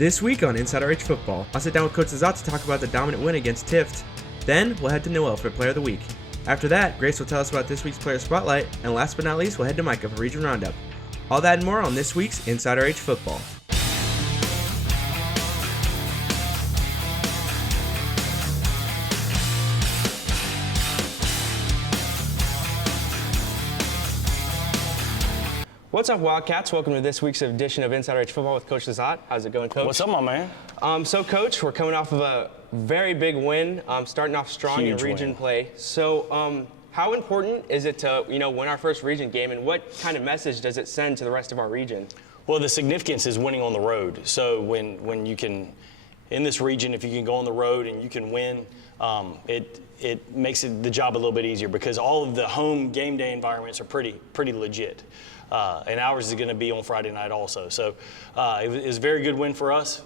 This week on InsideRH Football, I'll sit down with Coach Zazat to talk about the dominant win against Tift. Then, we'll head to Noel for Player of the Week. After that, Grace will tell us about this week's Player Spotlight, and last but not least, we'll head to Micah for Region Roundup. All that and more on this week's InsideRH Football. What's up, Wildcats? Welcome to this week's edition of InsideRH Football with Coach Zazat. How's it going, Coach? What's up, my man? So, Coach, we're coming off of a very big win, starting off strong in region play. So, how important is it to, win our first region game, and what kind of message does it send to the rest of our region? Well, the significance is winning on the road. So when you can, in this region, if you can go on the road and you can win, it makes the job a little bit easier because all of the home game day environments are pretty legit. And ours is going to be on Friday night also. So it was a very good win for us,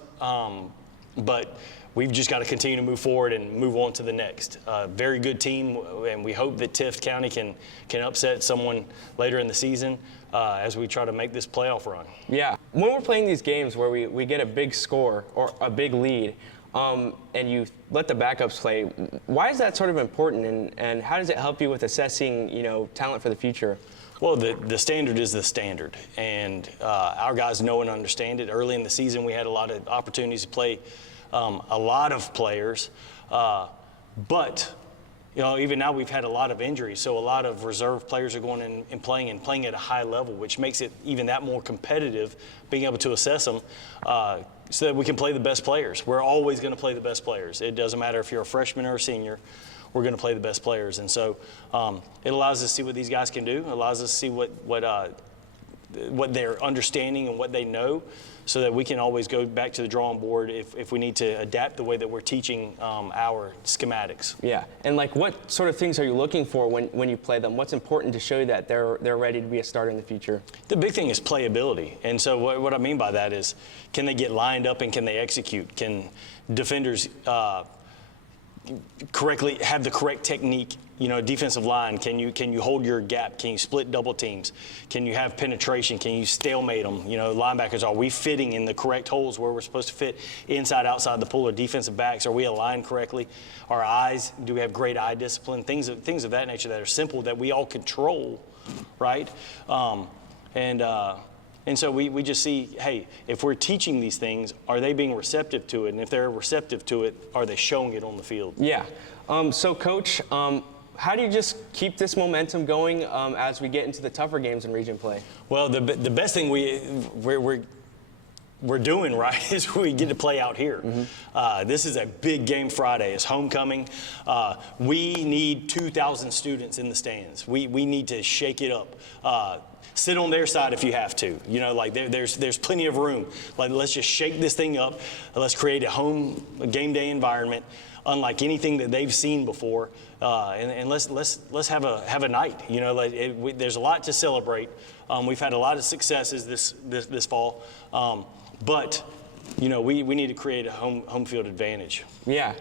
but we've just got to continue to move forward and move on to the next. Very good team, and we hope that Tift County can upset someone later in the season as we try to make this playoff run. Yeah. When we're playing these games where we get a big score or a big lead, and you let the backups play, why is that sort of important, and how does it help you with assessing, talent for the future? Well, the standard is the standard, and our guys know and understand it. Early in the season, we had a lot of opportunities to play a lot of players, but even now we've had a lot of injuries, so a lot of reserve players are going in and playing at a high level, which makes it even that more competitive, being able to assess them so that we can play the best players. We're always going to play the best players. It doesn't matter if you're a freshman or a senior. We're going to play the best players, and so it allows us to see what these guys can do. It allows us to see what they're understanding and what they know, so that we can always go back to the drawing board if we need to adapt the way that we're teaching our schematics. Yeah, and what sort of things are you looking for when you play them? What's important to show you that they're ready to be a starter in the future? The big thing is playability, and so what I mean by that is, can they get lined up and can they execute? Can defenders correctly have the correct technique, defensive line? Can you hold your gap? Can you split double teams? Can you have penetration? Can you stalemate them? Linebackers, are we fitting in the correct holes where we're supposed to fit inside, outside the pool? Or defensive backs, are we aligned correctly? Our eyes, do we have great eye discipline? Things of that nature that are simple that we all control, right? And so we just see, hey, if we're teaching these things, are they being receptive to it? And if they're receptive to it, are they showing it on the field? Yeah. So, Coach, how do you just keep this momentum going as we get into the tougher games in region play? Well, the best thing we're doing, right, is we get to play out here. Mm-hmm. This is a big game Friday. It's homecoming. We need 2,000 students in the stands. We need to shake it up. Sit on their side if you have to. There's plenty of room. Let's just shake this thing up. Let's create a game day environment unlike anything that they've seen before, and let's have a night. There's a lot to celebrate. We've had a lot of successes this fall, but we need to create a home field advantage. Yeah,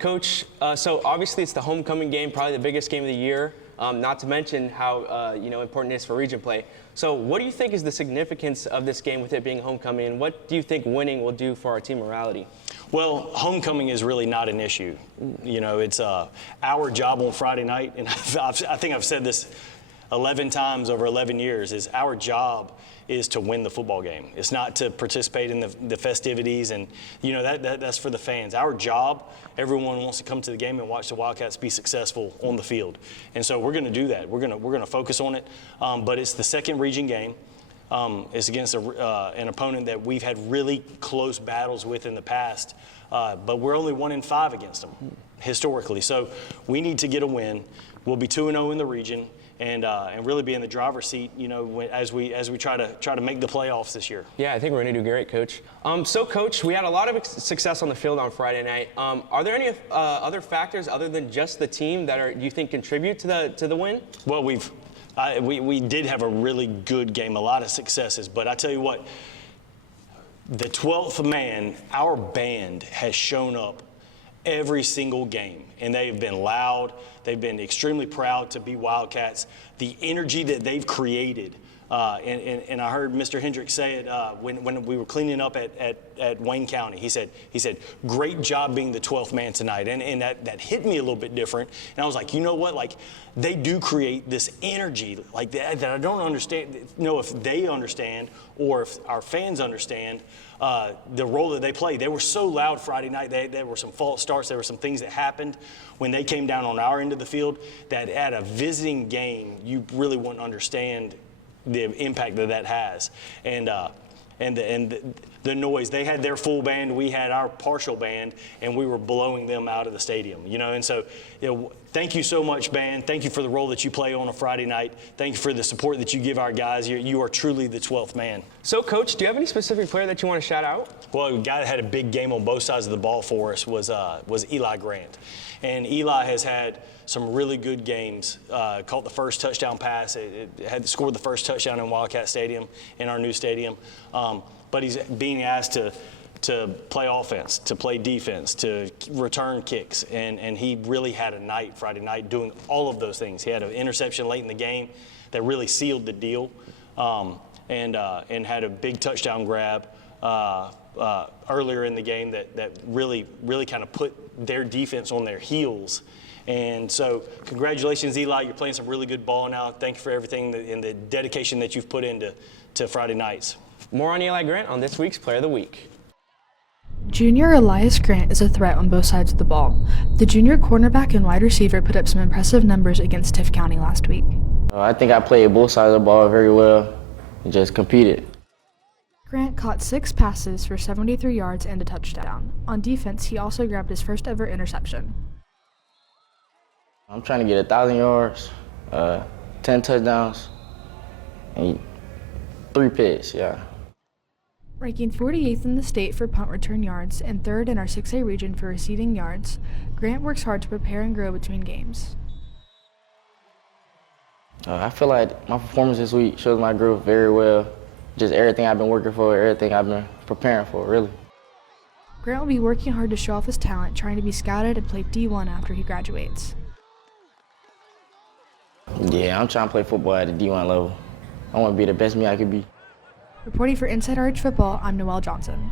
Coach. So obviously it's the homecoming game, probably the biggest game of the year. Not to mention how important it is for region play. So what do you think is the significance of this game with it being homecoming, and what do you think winning will do for our team morality? Well, homecoming is really not an issue. It's our job on Friday night, and I think I've said this 11 times over 11 years, is our job is to win the football game. It's not to participate in the festivities, and that's for the fans. Our job, everyone wants to come to the game and watch the Wildcats be successful on the field, and so we're going to do that. We're going to focus on it, but it's the second region game. It's against an opponent that we've had really close battles with in the past, but we're only 1-5 against them historically. So we need to get a win. We'll be 2-0 in the region. And really be in the driver's seat, as we try to make the playoffs this year. Yeah, I think we're going to do great, Coach. So, Coach, we had a lot of success on the field on Friday night. Are there any other factors other than just the team that you think contribute to the win? Well, we did have a really good game, a lot of successes, but I tell you what, the 12th man, our band, has shown up every single game, and they've been loud. They've been extremely proud to be Wildcats. The energy that they've created And I heard Mr. Hendricks say it when we were cleaning up at Wayne County. He said, great job being the 12th man tonight. And that hit me a little bit different. And I was like, you know what? Like, they do create this energy like that I don't know if they understand or if our fans understand the role that they play. They were so loud Friday night. There were some false starts. There were some things that happened when they came down on our end of the field that at a visiting game, you really wouldn't understand the impact that has. And the noise. They had their full band, we had our partial band, and we were blowing them out of the stadium, And so, thank you so much, band. Thank you for the role that you play on a Friday night. Thank you for the support that you give our guys. You are truly the 12th man. So, Coach, do you have any specific player that you want to shout out? Well, a guy that had a big game on both sides of the ball for us was Eli Grant. And Eli has had some really good games. Caught the first touchdown pass. It had scored the first touchdown in Wildcat Stadium, in our new stadium. But he's being asked to play offense, to play defense, to return kicks. And he really had a night Friday night doing all of those things. He had an interception late in the game that really sealed the deal, and had a big touchdown grab earlier in the game that really kind of put their defense on their heels. And so congratulations, Eli. You're playing some really good ball now. Thank you for everything and the dedication that you've put into Friday nights. More on Eli Grant on this week's Player of the Week. Junior Elias Grant is a threat on both sides of the ball. The junior cornerback and wide receiver put up some impressive numbers against Tift County last week. I think I played both sides of the ball very well and just competed. Grant caught 6 passes for 73 yards and a touchdown. On defense, he also grabbed his first ever interception. I'm trying to get 1,000 yards, 10 touchdowns, and 3 picks, yeah. Ranking 48th in the state for punt return yards and 3rd in our 6A region for receiving yards, Grant works hard to prepare and grow between games. I feel like my performance this week shows my growth very well. Just everything I've been working for, everything I've been preparing for, really. Grant will be working hard to show off his talent, trying to be scouted and play D1 after he graduates. Yeah, I'm trying to play football at the D1 level. I want to be the best me I could be. Reporting for InsideRH Football, I'm Noelle Johnson.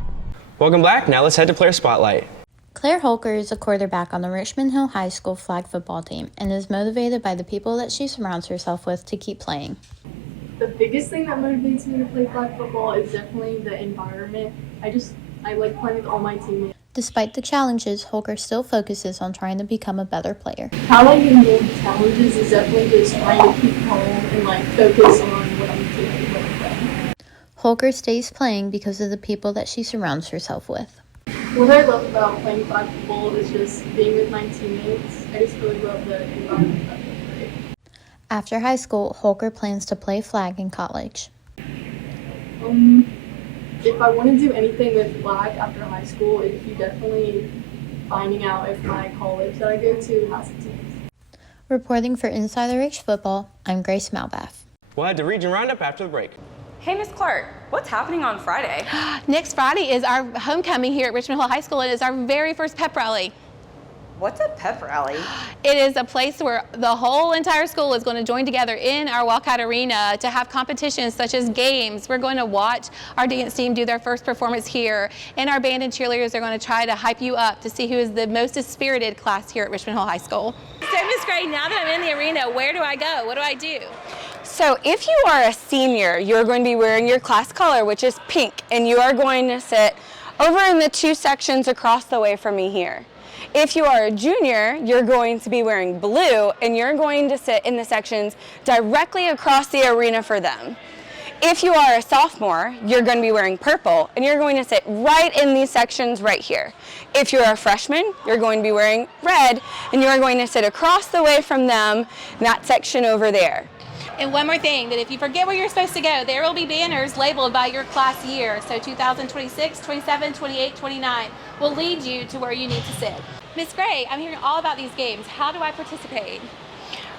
Welcome back. Now let's head to Player Spotlight. Claire Holker is a quarterback on the Richmond Hill High School flag football team and is motivated by the people that she surrounds herself with to keep playing. The biggest thing that motivates me to play flag football is definitely the environment. I like playing with all my teammates. Despite the challenges, Holker still focuses on trying to become a better player. How I handle the challenges is definitely just trying to keep calm and focus on what I'm doing. Holker stays playing because of the people that she surrounds herself with. What I love about playing flag football is just being with my teammates. I just really love the environment that they create. After high school, Holker plans to play flag in college. If I want to do anything with flag after high school, it'd be definitely finding out if my college that I go to has a team. Reporting for InsideRH Football, I'm Grace Malbath. We'll head to Region Roundup after the break. Hey, Miss Clark, what's happening on Friday? Next Friday is our homecoming here at Richmond Hill High School. It is our very first pep rally. What's a pep rally? It is a place where the whole entire school is going to join together in our Wildcat Arena to have competitions such as games. We're going to watch our dance team do their first performance here, and our band and cheerleaders are going to try to hype you up to see who is the most spirited class here at Richmond Hill High School. So, Miss Gray, now that I'm in the arena, where do I go? What do I do? So if you are a senior, you're going to be wearing your class color, which is pink, and you are going to sit over in the 2 sections across the way from me here. If you are a junior, you're going to be wearing blue, and you're going to sit in the sections directly across the arena for them. If you are a sophomore, you're going to be wearing purple, and you're going to sit right in these sections right here. If you're a freshman, you're going to be wearing red, and you're going to sit across the way from them in that section over there. And one more thing, that if you forget where you're supposed to go, there will be banners labeled by your class year. So 2026, 27, 28, 29 will lead you to where you need to sit. Miss Gray, I'm hearing all about these games. How do I participate?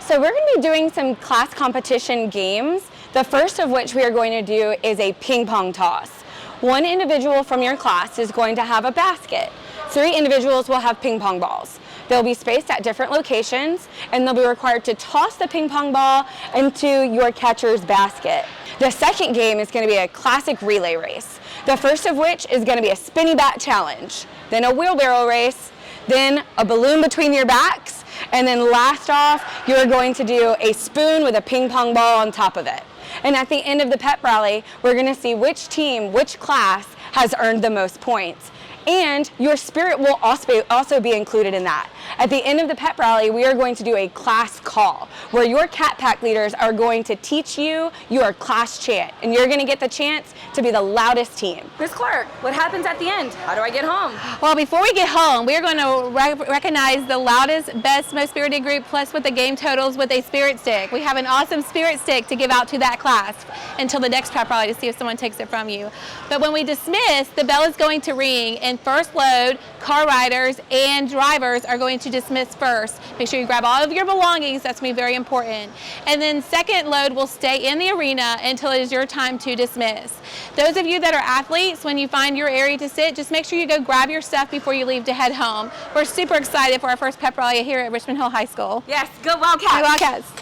So we're going to be doing some class competition games. The first of which we are going to do is a ping pong toss. One individual from your class is going to have a basket. 3 individuals will have ping pong balls. They'll be spaced at different locations, and they'll be required to toss the ping pong ball into your catcher's basket. The second game is going to be a classic relay race, the first of which is going to be a spinny bat challenge, then a wheelbarrow race, then a balloon between your backs, and then last off, you're going to do a spoon with a ping pong ball on top of it. And at the end of the pep rally, we're going to see which team, which class has earned the most points. And your spirit will also be included in that. At the end of the pep rally, we are going to do a class call where your Cat Pack leaders are going to teach you your class chant, and you're going to get the chance to be the loudest team. Miss Clark, what happens at the end? How do I get home? Well, before we get home, we are going to recognize the loudest, best, most spirited group, plus with the game totals with a spirit stick. We have an awesome spirit stick to give out to that class until the next pep rally to see if someone takes it from you. But when we dismiss, the bell is going to ring, and first load, car riders and drivers are going to dismiss first. Make sure you grab all of your belongings. That's going to be very important. And then second load will stay in the arena until it is your time to dismiss. Those of you that are athletes, when you find your area to sit, just make sure you go grab your stuff before you leave to head home. We're super excited for our first pep rally here at Richmond Hill High School. Yes, go Wildcats! Go Wildcats!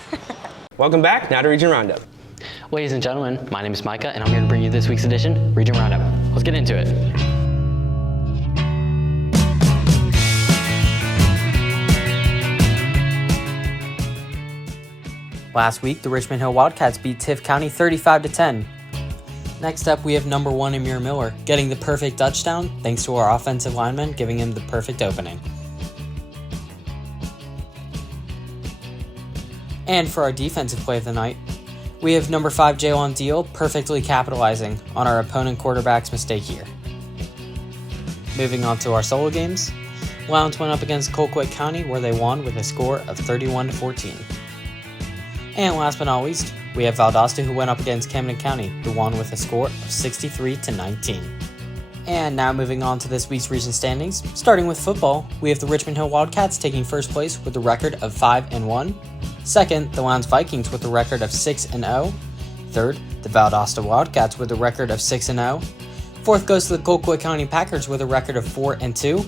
Welcome back, now to Region Roundup. Ladies and gentlemen, my name is Micah, and I'm here to bring you this week's edition, Region Roundup. Let's get into it. Last week, the Richmond Hill Wildcats beat Tift County 35-10. Next up, we have number 1 Amir Miller, getting the perfect touchdown thanks to our offensive lineman giving him the perfect opening. And for our defensive play of the night, we have number 5 Jaylon Deal perfectly capitalizing on our opponent quarterback's mistake here. Moving on to our solo games, Lowndes went up against Colquitt County where they won with a score of 31-14. And last but not least, we have Valdosta who went up against Camden County, who won with a score of 63-19. And now moving on to this week's region standings, starting with football, we have the Richmond Hill Wildcats taking first place with a record of 5-1. Second, the Lowndes Vikings with a record of 6-0. Third, the Valdosta Wildcats with a record of 6-0. Fourth goes to the Colquitt County Packers with a record of 4-2.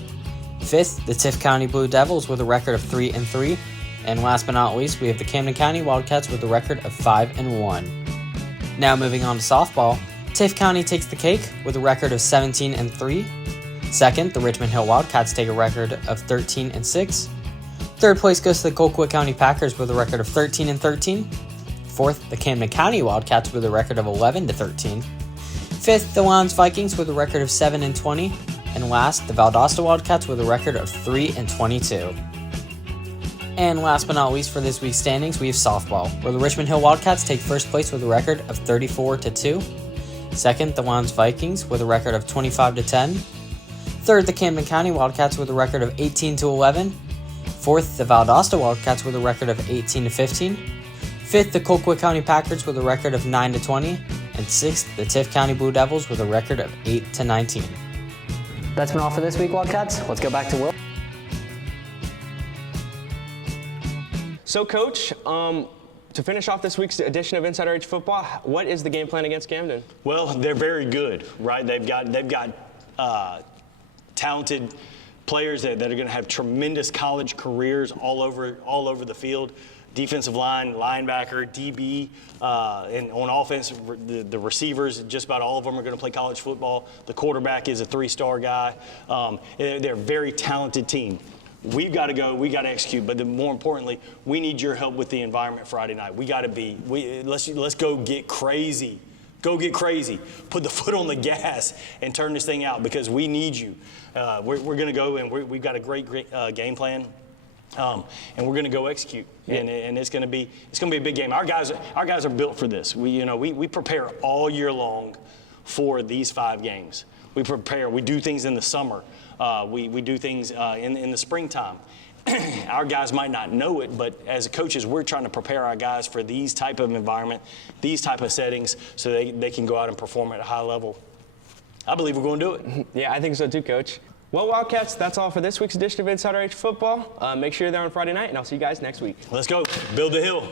Fifth, the Tift County Blue Devils with a record of 3-3. And last but not least, we have the Camden County Wildcats with a record of 5-1. Now moving on to softball, Tift County takes the cake with a record of 17-3. Second, the Richmond Hill Wildcats take a record of 13-6. Third place goes to the Colquitt County Packers with a record of 13-13. Fourth, the Camden County Wildcats with a record of 11-13. Fifth, the Lowndes Vikings with a record of 7-20. And last, the Valdosta Wildcats with a record of 3-22. And last but not least for this week's standings, we have softball, where the Richmond Hill Wildcats take first place with a record of 34-2. Second, the Lowndes Vikings with a record of 25-10. Third, the Camden County Wildcats with a record of 18-11. Fourth, the Valdosta Wildcats with a record of 18-15. Fifth, the Colquitt County Packers with a record of 9-20. And sixth, the Tift County Blue Devils with a record of 8-19. That's been all for this week, Wildcats. Let's go back to Will. So, Coach, to finish off this week's edition of Inside RH Football, what is the game plan against Camden? Well, they're very good, right? They've got talented players that are going to have tremendous college careers all over the field. Defensive line, linebacker, DB, and on offense, the receivers, just about all of them are going to play college football. The quarterback is a 3-star guy. They're a very talented team. We've got to go. We got to execute. But more importantly, we need your help with the environment Friday night. We got to be. Let's go get crazy. Go get crazy. Put the foot on the gas and turn this thing out because we need you. We're going to go and we've got a great game plan. And we're going to go execute, and it's going to be a big game. Our guys are built for this. We prepare all year long for these 5 games. We prepare. We do things in the summer. We do things in the springtime. Our guys might not know it, but as coaches, we're trying to prepare our guys for these type of environment, these type of settings, so they can go out and perform at a high level. I believe we're going to do it. Yeah, I think so too, Coach. Well, Wildcats, that's all for this week's edition of Inside RH Football. Make sure you're there on Friday night, and I'll see you guys next week. Let's go. Build the hill.